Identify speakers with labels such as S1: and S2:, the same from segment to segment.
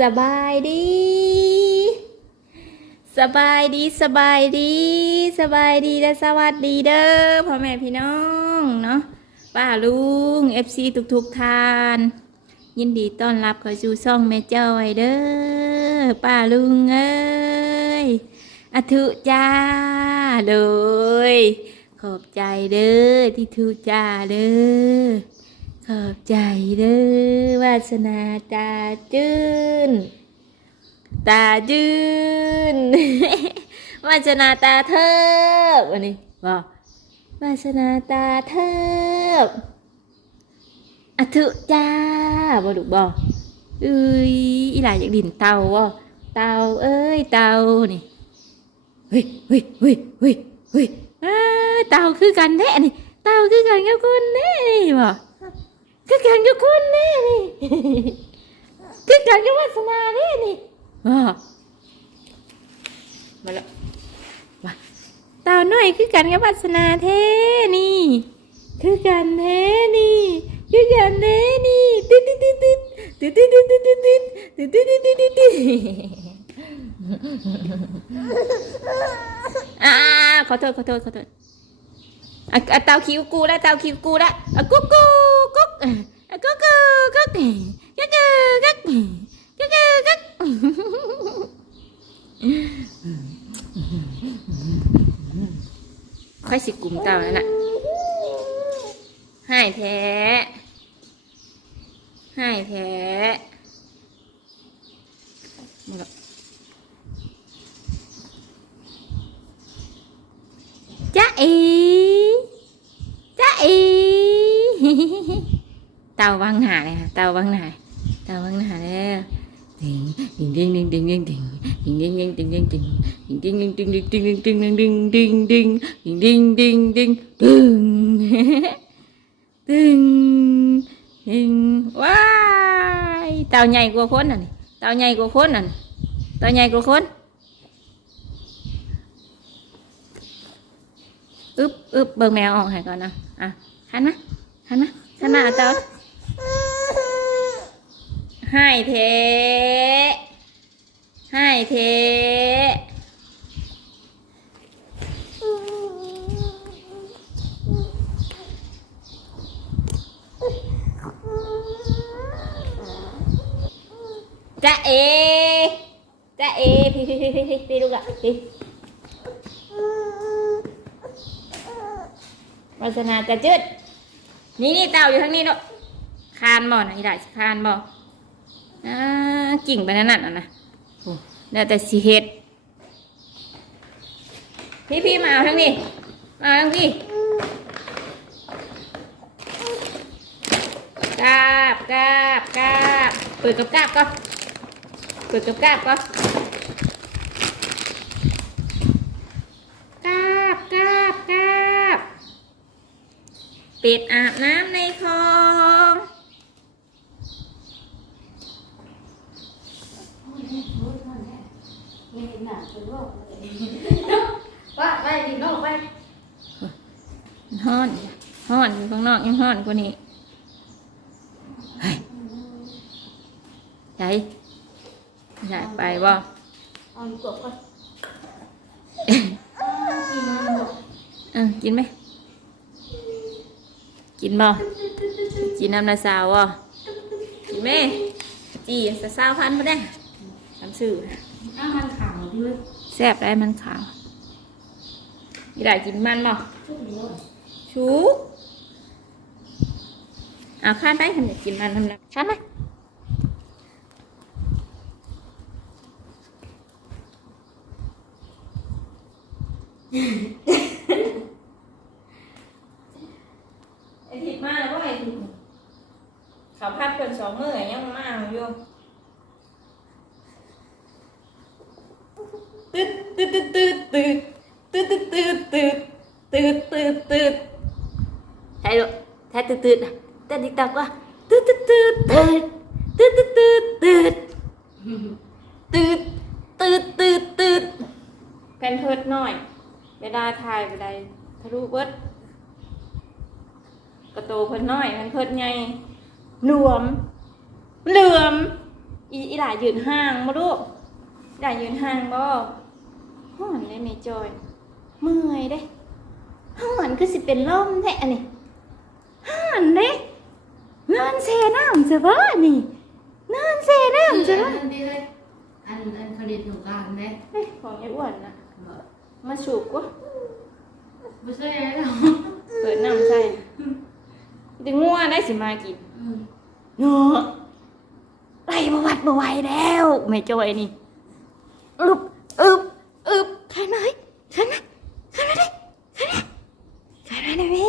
S1: สบายดี สบายดีสบายดี สบายดีและสวัสดีเด้อพ่อแม่พี่น้องเนาะป้าลุงเอฟซีทุกทุกทาน ยินดีต้อนรับเข้าสู่ช่องแม่จ้อยเด้อป้าลุงเอ้ยอะทุจ้าเลยขอบใจเด้อที่ทุจ้าเด้อ ขอบใจเด้อวาสนาตาจื้น ตาจื้น วาสนาตาเทิบวันนี้บอกวาสนาตาเทิบอะทุจ้าบ่ดุบ่เอ้ยอีหลายอยากดินเตาบ่เตาเอ้ยเตานี่เฮ้ยเฮ้ยเฮ้ยเฮ้ยเฮ้ยเตาคือกันแท้นี่เตาคือกันกับคนแน่นี่บ่ คือกันกับคนแน่นี่ คือกันกับวาสนาแน่นี่ว้ามาแล้วมาเต่าน้อยคือกันกับวาสนาแท้นี่ คือกันแท้นี่ คือกันแท้นี่ตึ๊ดตึ๊ดตึ๊ดตึ๊ดตึ๊ดตึ๊ดตึ๊ดตึ๊ดตึ๊ดตึ๊ดตึ๊ดตึ๊ดตึ๊ดตึ๊ดอ่าขอโทษขอโทษขอโทษ อะเตาคิวกูล้วเตาคิวกูล้วอะกุ๊กกูกุ๊กอะกุ๊กกุ๊กกุ๊กกุ๊กกุ๊กกุ๊กกุ๊กค่อยสิกลุ่มเตาแล้วน่ะให้แท้ให้แท้หมดแล้วจ้าเอ จ้าเอ เตาวังหนาเลยค่ะเตาวังหนาเตาวังหนาแล้วดิงดิงดิงดิงดิงดิงดิงดิงดิงดิงดิงดิงดิงดิงดิงดิงดิงดิง ให้เทให้เทจะเอจะเอพี่พี่พี่พี่พี่ลูกอะพี่วาสนาจะจืดนี่นี่เต่าอยู่ข้างนี้เนอะาะคานบ่นะอีได้สิคานบ่อ่ากิ่งไปนั่นน่ะนะโอ้แล้วแต่สีเห็ดพี่พี่มาเอาทางนี้มาเอาทางนี้กราบกราบกราบเปิดกับกราบก็เปิดกับกราบก็กราบกราบกราบเป็ดอาบน้ำในคลอง
S2: ว่าไปดิน้อกไป
S1: ห้อนห้อนอยู่ข้างนอกยังห้อนกว่านี้ใหญ่ใหญ่ไปบ่
S2: เอาดีกว่าก่อน
S1: เออกินไหมกินบ่กินน้ำนาสาวบ่กินไหมจีสะสาวพันธุ์มาได้ทำสื่อ
S2: น้ำมันขาวพี่เว้ย
S1: แซ่บได้มันขาวยี่ได้กินมันบ่
S2: ทุกนิ้ว
S1: ชูเอาข้านไปทำอยากกินมันทำนะข้านไหมไอทิดมาแล้วก็ไอทิดเขาพัดเพิ่นสองมือยังมาอยู่ ตึ๊ดตึ๊ดตึ๊ดตึ๊ดตึ๊ดตึ๊ดตึ๊ดตึ๊ดตึ๊ดตึ๊ดตึ๊ดใช่ลูกใช่ตึ๊ดตึ๊ดอะเต้นติ๊กต๊อกว่าตึ๊ดตึ๊ดตึ๊ดตึ๊ดตึ๊ดตึ๊ดตึ๊ดตึ๊ดตึ๊ดตึ๊ดตึ๊ดตึ๊ดแพนเพิร์ดหน่อยเวลาถ่ายเวลาทะลุเบิดกระโตเพิ่นน้อยแพนเพิร์ดใหญ่หลวมเหลื่อมอีหลายืนห่างมาลูกหลายืนห่างบ่ ห่อนเลยแม่จอย เมื่อยเด้ห่อนคือสิเป็นลมแท้อันนี้ห่อนเด้นอนเซน้ำจะบ่นี่นอนเซน้ำจะบ่
S2: อันนี้เลยอันอันผลิตของกลางไหม
S1: เฮ้ของไอ้อ้วนนะมาสูบวะ
S2: ไม่ใช่แล้ว
S1: เปิดน้ำใส่ดึงงัวได้สิมากินเนาะไล่มาวัดมาไวแล้วแม่จอยนี่อึบอึบอึบ ขันมาเฮ้ยขันมาขันมาดิขันมาขันมาเถอะแม่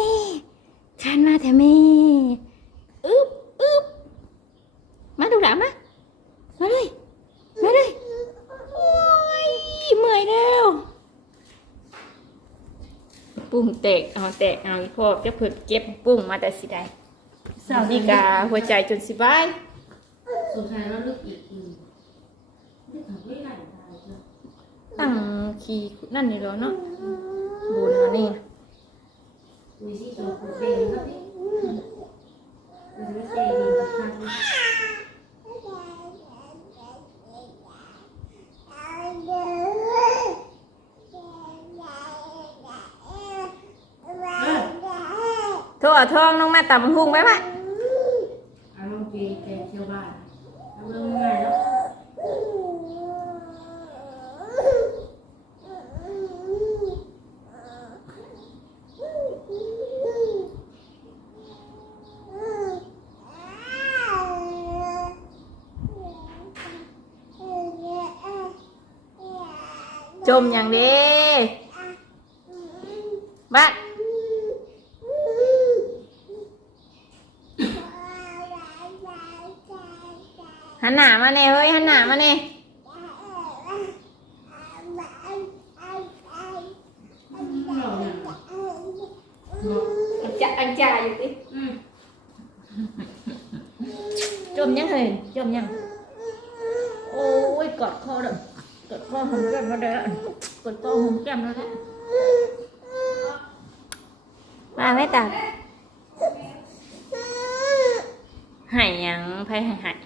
S1: ขันมาเถอะแม่อึบอึบมาดูหลานมามาเลยมาเลยโอ้ยเมื่อยแล้วปุ้งแตกเอาแตกเอาอีพ่อจะเพิ่นเก็บปุ้งมาแต่สิได้สาวนี่กาหัวใจจนสิบาย
S2: สงสัยเราลึกอีกอืมลึกถึงไม่ไหล ตั้
S1: งคีนั่นนี่แล้วเนาะบูนมานี่
S2: มีสิตัวผู้เป็นครับพี่มันไม่ใช่ดีกับทางน้
S1: องลงมาต่ำหุงไว้ปะ
S2: อารมณ์ปีแกเที่ยวบ้านเอาเรื่องง่ายแล้ว
S1: มอย่างเดีบ้านหันหน้ามาเน่เฮ้ยหันหน้ามาเน่
S2: เราเนี่ยบอก
S1: อันจ่าอันจ่าอยู่ดิ
S2: อืม
S1: จมยังเฮ้ยจมยัง โอ้ยกอดคอเด้อ กอดคอหอมแก้มมาเด้อกอดคอหอมแก้มาแล้วมาไม่ตาหายยังไผหายหาย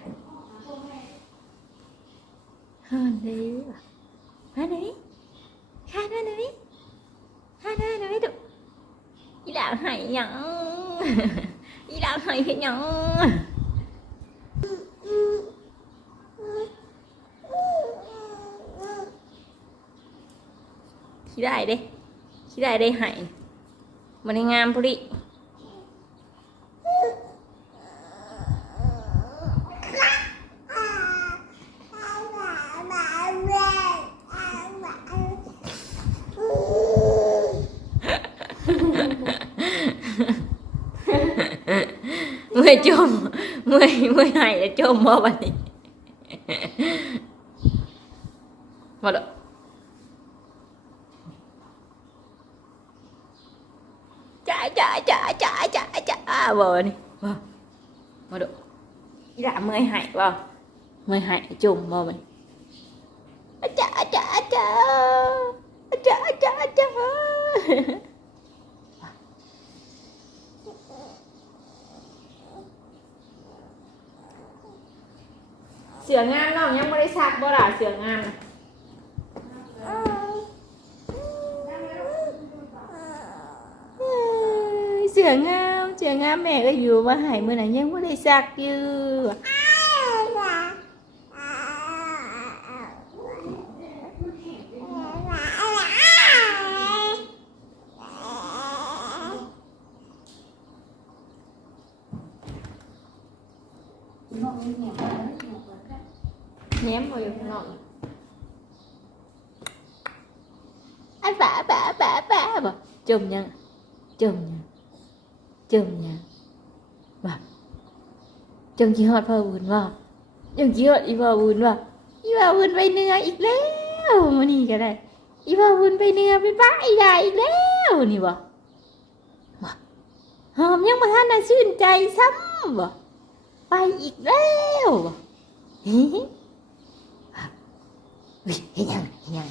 S1: เฮ้ยดีว่ะมาหน่อยดิข้าหน่อยดิข้าหน่อยดิดุอีหลาหายยังอีหลาหายเห็นยัง ขี้ได้เด้ขี้ได้ได้หายมันได้งามพอดีเมื่อยจมเมื่อยเมื่อยหายแล้วจมบ่บัดนี้ม chả chả chả chả chả vờ này. Vờ mà được dạ mười hai vờ mười hai chung mơ mình chả chả chả. Chả chả chả. Sửa ngang không? Nhá mới đi sạc bơ là ngang งามเสืองามแม่ก็อยู่มาใหายมือไหนยังไม่ได้ซักอยู่แง้มมาอยู่ข้างนอกอันป่าป่าป่าป่าบ่จมยังจมยัง จมยังบ่จงกี่ฮอดพ่อบุญบ่จงกี่ฮอดอีพ่อบุญบ่อีพ่อบุญไปเนื้ออีกแล้วมื้อนี้ก็ได้ อีพ่อบุญไปเนื้อไปป้าอียาอีกแล้วนี่บ่บ่หอมยังบ่ทันได้ชื่นใจซ้ำบ่ไปอีกแล้วบ่เฮ้ยเฮ้ยเฮ็ดหยังเฮ็ดหยัง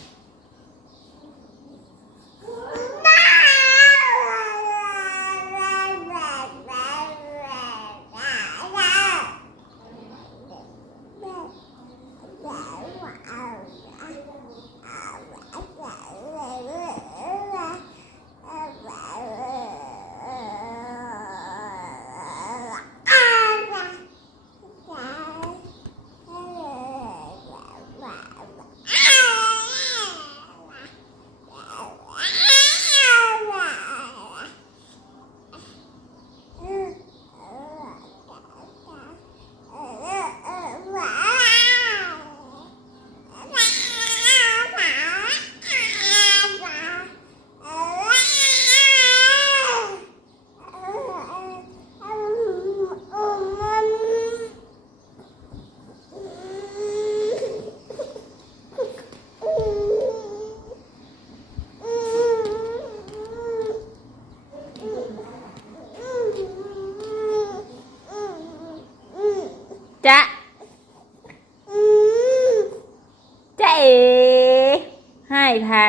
S1: ไผ่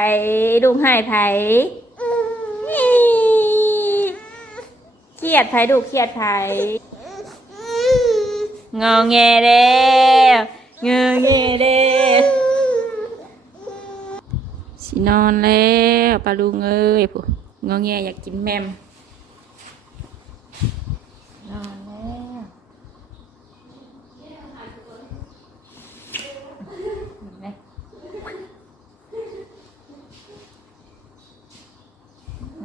S1: ลุงให้ไผ่เครียดไผ่ดูเครียดไผ่งอแงเด้งอแงเด้สินอนแล้วปลาลุงเอ้ยผู้งอแงอยากกินแมมนอนแล้วเห็นไหม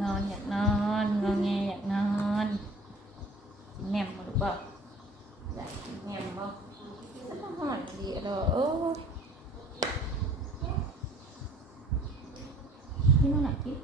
S1: นอนอยากนอนงอแงอยากนอนกินแมมมาหรือเปล่าอยากกินแมมบ่สักหอนดีเหรอโอ้ยนี่มันหนักกิน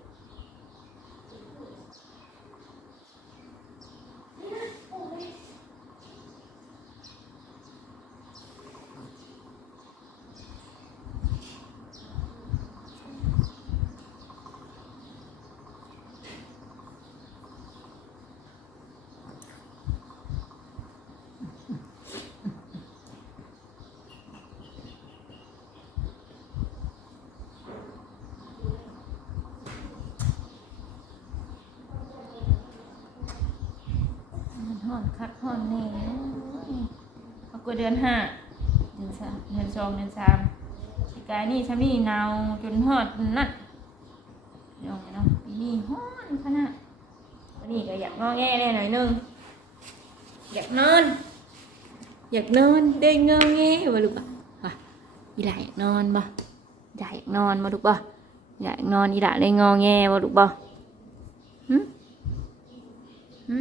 S1: มันห่อนคักห่อนแน่เอาก็เดือนห้าเดือนสามเดือนสองเดือนสามปีกายนี่ฉันนี่หนาวจนหอดนั่นเดี๋ยวเนาะปีนี้ฮ้อนขนาดวันนี้ก็อยากงอแง่แน่หน่อยนึงอยากนอน อยากนอนเด้งงอแงวะลูกอะอีหลาอยากนอนบ่อยากนอนมาลูกบ่อยากนอนอีหล่าเลยงอแงวะลูกบ่หึหึ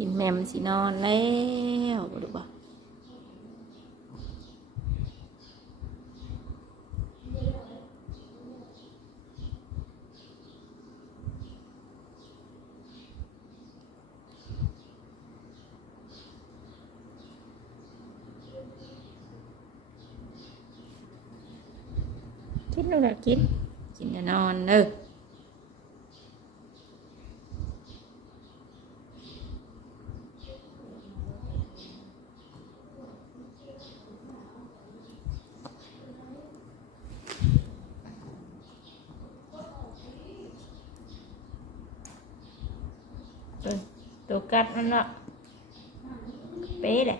S1: กินแมมสินอนแล้วบ่รู้บ่กินลูกละกิน กินแล้วนอนเด้อ ตัวตัว กัดมันเนาะเป๊ะเลย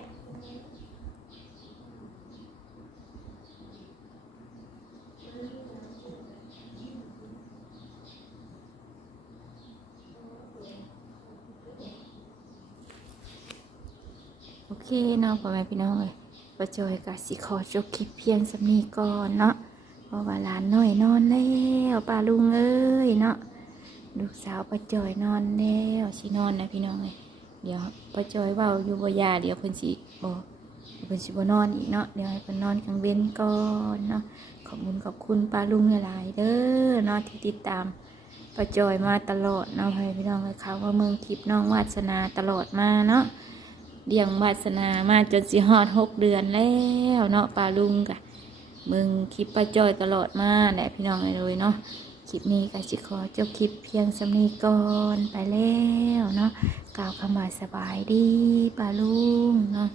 S1: โอเคเนาะพ่อแม่พี่น้องเลยประจอยกับสิขอจบคลิปเพียงสำนีก่อนเนาะเพราะว่าหลานน้อยนอนแล้วป้าลุงเอ้ยเนาะ ลูกสาวป้าจอยนอนแล้วสินอนนะพี่น้องเลยเดี๋ยวป้าจอยเบาอยู่บ่ยาเดี๋ยวเพิ่นสิบ่เพิ่นสิบ่นอนอีกเนาะเดี๋ยวให้เพิ่นนอนกลางเว้นก่อนเนาะขอบคุณขอบคุณป้าลุงหลายเด้อเนาะที่ติดตามป้าจอยมาตลอดเนาะให้พี่น้องเลยเขาว่าเมืองทิพย์น้องวาสนาตลอดมาเนาะเลี้ยงวาสนามาจนสิฮอดหกเดือนแล้วเนาะป้าลุงกะมึงคลิปป้าจอยตลอดมาแหละพี่น้องเลยเนาะ คลิปนี้ก็จะขอจบคลิปเพียงสำนีก่อนไปแล้วเนาะกล่าวคำว่าสบายดีป้าลุงเนาะ